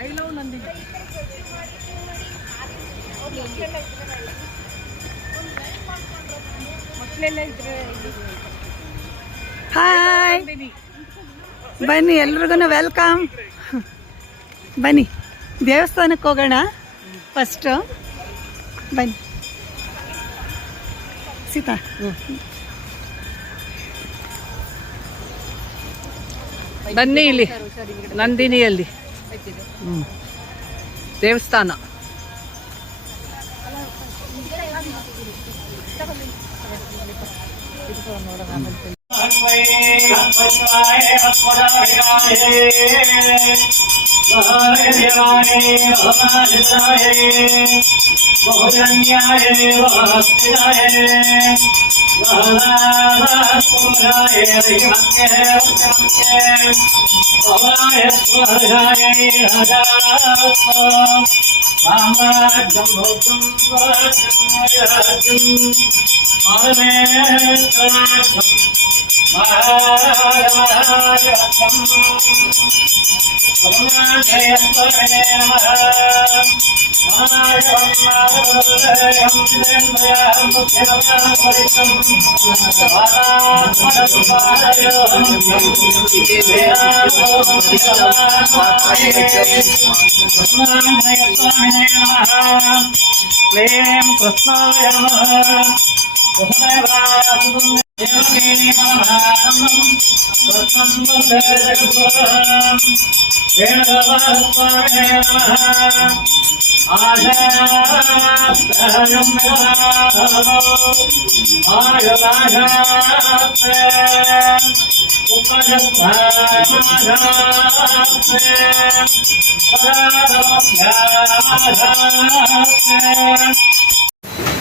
I love Nandini. ಮಕ್ಕಳೆಲ್ಲ ಇದ್ರೆ hi, ಬನ್ನಿ ಎಲ್ರಿಗೂ ವೆಲ್ಕಮ್. ಬನ್ನಿ ದೇವಸ್ಥಾನಕ್ಕೆ ಹೋಗೋಣ ಫಸ್ಟು. ಬನ್ನಿ ಸೀತಾ. ಬನ್ನಿ ಇಲ್ಲಿ ನಂದಿನಿಯಲ್ಲಿ ದೇವಸ್ಥಾನ.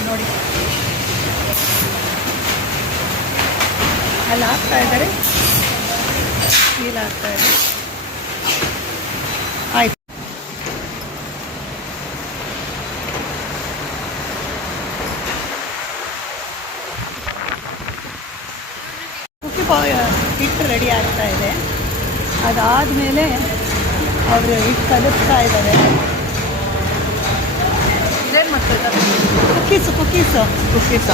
ನೋಡಿ ಅಲ್ಲಿ ಹಾಕ್ತಾ ಇದ್ದಾರೆ, ಇಲ್ಲಿ ಹಾಕ್ತಾ ಇದ್ದಾರೆ. ಆಯ್ತು, ಹಿಟ್ಟು ರೆಡಿ ಆಗ್ತಾ ಇದೆ. ಅದಾದಮೇಲೆ ಅವರು ಹಿಟ್ಟು ಕಲಿಸ್ತಾ ಇದ್ದಾರೆ. ಇದೇನು ಮಾಡ್ತಾರೆ? ಕುಕ್ಕೀಸು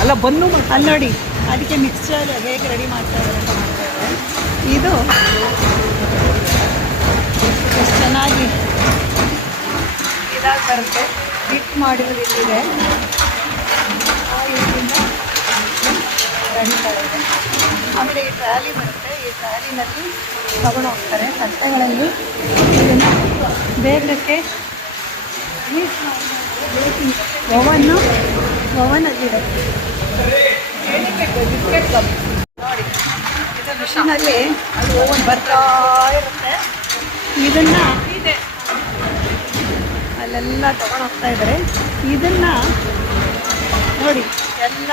ಅಲ್ಲ, ಬನ್ನು ಅಲ್ಲಿ ನೋಡಿ, ಅದಕ್ಕೆ ಮಿಕ್ಸ್ಚರ್ ಹೇಗೆ ರೆಡಿ ಮಾಡ್ತಾ ಇದ್ದಾರೆ ಅಂತ ಮಾಡ್ತಾ ಇದ್ದಾರೆ. ಇದು ಎಷ್ಟು ಚೆನ್ನಾಗಿ ಇದಾಗಿ ಬರುತ್ತೆ. ಹಿಟ್ಟು ಮಾಡಿರೋದು ಇಲ್ಲಿದೆ, ಆ ಹಿಟ್ಟಿಂದ ನಡೀತಾ ಇದೆ. ಆಮೇಲೆ ಈ ಟ್ರಾಲಿ ಬರುತ್ತೆ, ಈ ಟ್ರಾಲಿನಲ್ಲಿ ತಗೊಂಡು ಹೋಗ್ತಾರೆ ತಟ್ಟೆಗಳಲ್ಲಿ. ಇದನ್ನು ಬೇಗಕ್ಕೆ ಓವನ್ನಲ್ಲಿದೆ ನೋಡಿ. ಇದು ಮಿಷಿನಲ್ಲಿ ಅದು ಓವನ್ ಬರ್ತಾ ಇರುತ್ತೆ. ಇದನ್ನು ಅಲ್ಲೆಲ್ಲ ತಗೊಂಡು ಹೋಗ್ತಾ ಇದ್ದಾರೆ. ಇದನ್ನು ನೋಡಿ ಎಲ್ಲ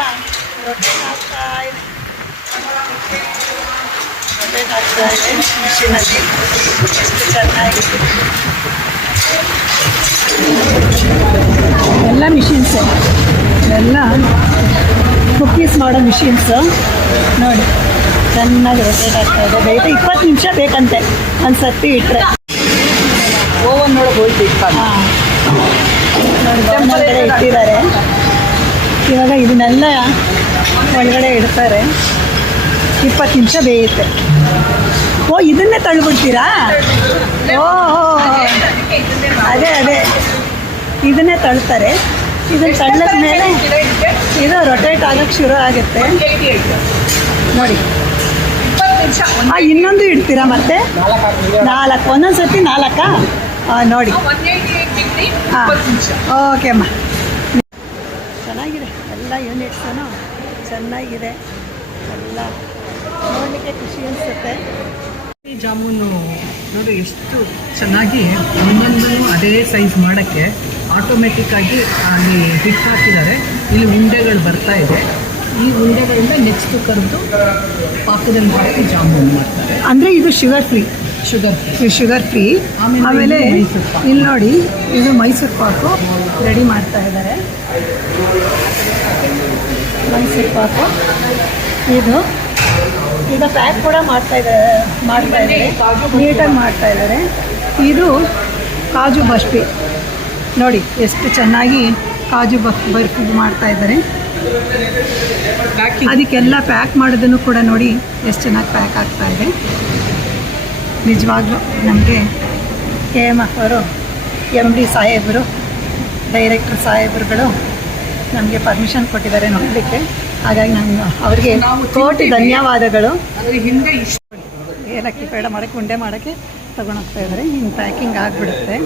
ರೊಟೇಟ್ ಆಗ್ತಾ ಇದೆ, ರೊಟೇಟ್ ಆಗ್ತಾ ಇದೆ ಮಿಷಿನಲ್ಲಿ. ಎಷ್ಟು ಚೆನ್ನಾಗಿದೆ. ಎಲ್ಲ ಮಿಷಿನ್ಸು, ಎಲ್ಲ ಕುಕ್ಕೀಸ್ ಮಾಡೋ ಮಿಷಿನ್ಸು ನೋಡಿ. ಚೆನ್ನಾಗಿ ರೊಟೇಟ್ ಆಗ್ತಾ ಇದೆ. ಬೇಗ 20 ನಿಮಿಷ ಬೇಕಂತೆ ಒಂದು ಸರ್ತಿ ಇಟ್ಟರೆ. ಓವನ್ ಒಳಗೆ ಹೋಯ್ತು. ಹಾಂ ನೋಡಿ, ಒಳಗಡೆ ಇಟ್ಟಿದ್ದಾರೆ. ಇವಾಗ ಇದನ್ನೆಲ್ಲ ಒಳಗಡೆ ಇಡ್ತಾರೆ. 20 ನಿಮಿಷ ಬೇಯುತ್ತೆ. ಓ, ಇದನ್ನೇ ತಳ್ಳಿಬಿಡ್ತೀರಾ? ಅದೇ ಇದನ್ನೇ ತಳ್ತಾರೆ. ಇದನ್ನು ತಳ್ಳದ ಮೇಲೆ ಇದು ರೊಟೇಟ್ ಆಗೋಕ್ಕೆ ಶುರು ಆಗುತ್ತೆ ನೋಡಿ. ಇನ್ನೊಂದು ಇಡ್ತೀರಾ ಮತ್ತೆ? 4 ಒಂದೊಂದು ಸರ್ತಿ 4 ನೋಡಿ. ಹಾಂ, ಓಕೆ ಅಮ್ಮ. ಚೆನ್ನಾಗಿದೆ ಎಲ್ಲ ಯೂನಿಟ್ಸೂ ಚೆನ್ನಾಗಿದೆ. ಎಲ್ಲ ನೋಡಲಿಕ್ಕೆ ಖುಷಿ ಅನಿಸುತ್ತೆ. ಈ ಜಾಮೂನು ನೋಡಿ ಎಷ್ಟು ಚೆನ್ನಾಗಿ ಒಂದೊಂದನ್ನು ಅದೇ ಸೈಜ್ ಮಾಡೋಕ್ಕೆ ಆಟೋಮೆಟಿಕ್ಕಾಗಿ ಅಲ್ಲಿ ಹಿಟ್ಟು ಹಾಕಿದ್ದಾರೆ. ಇಲ್ಲಿ ಉಂಡೆಗಳು ಬರ್ತಾ ಇದೆ. ಈ ಉಂಡೆಗಳಿಂದ ನೆಕ್ಸ್ಟ್ ಕರೆದು ಪಾಕದಲ್ಲಿ ಹಾಕಿ ಜಾಮೂನು ಮಾಡ್ತಾರೆ. ಅಂದರೆ ಇದು ಶುಗರ್ ಫ್ರೀ. ಆಮೇಲೆ ಇಲ್ಲಿ ನೋಡಿ, ಇದು ಮೈಸೂರು ಪಾಕು ರೆಡಿ ಮಾಡ್ತಾ ಇದ್ದಾರೆ. ಮೈಸೂರು ಪಾಕು ಇದು ಪ್ಯಾಕ್ ಕೂಡ ಮಾಡ್ತಾ ಇದ್ದಾರೆ, ನೀಟಾಗಿ ಮಾಡ್ತಾ ಇದ್ದಾರೆ. ಇದು ಕಾಜು ಬರ್ಫಿ ನೋಡಿ ಎಷ್ಟು ಚೆನ್ನಾಗಿ ಕಾಜು ಬರ್ಫಿ ಮಾಡ್ತಾ ಇದ್ದಾರೆ. ಪ್ಯಾಕಿಂಗ್ ಅದಕ್ಕೆಲ್ಲ ಪ್ಯಾಕ್ ಮಾಡೋದನ್ನು ಕೂಡ ನೋಡಿ ಎಷ್ಟು ಚೆನ್ನಾಗಿ ಪ್ಯಾಕ್ ಆಗ್ತಾ ಇದೆ. ನಿಜವಾಗ್ಲೂ ನಮಗೆ KM ಅವರು MD ಸಾಹೇಬರು, ಡೈರೆಕ್ಟರ್ ಸಾಹೇಬರುಗಳು ನಮಗೆ ಪರ್ಮಿಷನ್ ಕೊಟ್ಟಿದ್ದಾರೆ ನೋಡಲಿಕ್ಕೆ. ಹಾಗಾಗಿ ನಾನು ಅವರಿಗೆ ನಾವು ಕೋಟಿ ತಿಂತೀವಿ. ಧನ್ಯವಾದಗಳು. ಅದ್ರ ಹಿಂದೆ ಇಷ್ಟು ಏಲಕ್ಕಿ ಪೇಡ ಮಾಡೋಕ್ಕೆ ಉಂಡೆ ಮಾಡೋಕ್ಕೆ ತೊಗೊಂಡೋಗ್ತಾ ಇದ್ದಾರೆ. ಹಿಂಗೆ ಪ್ಯಾಕಿಂಗ್ ಆಗಿಬಿಡುತ್ತೆ.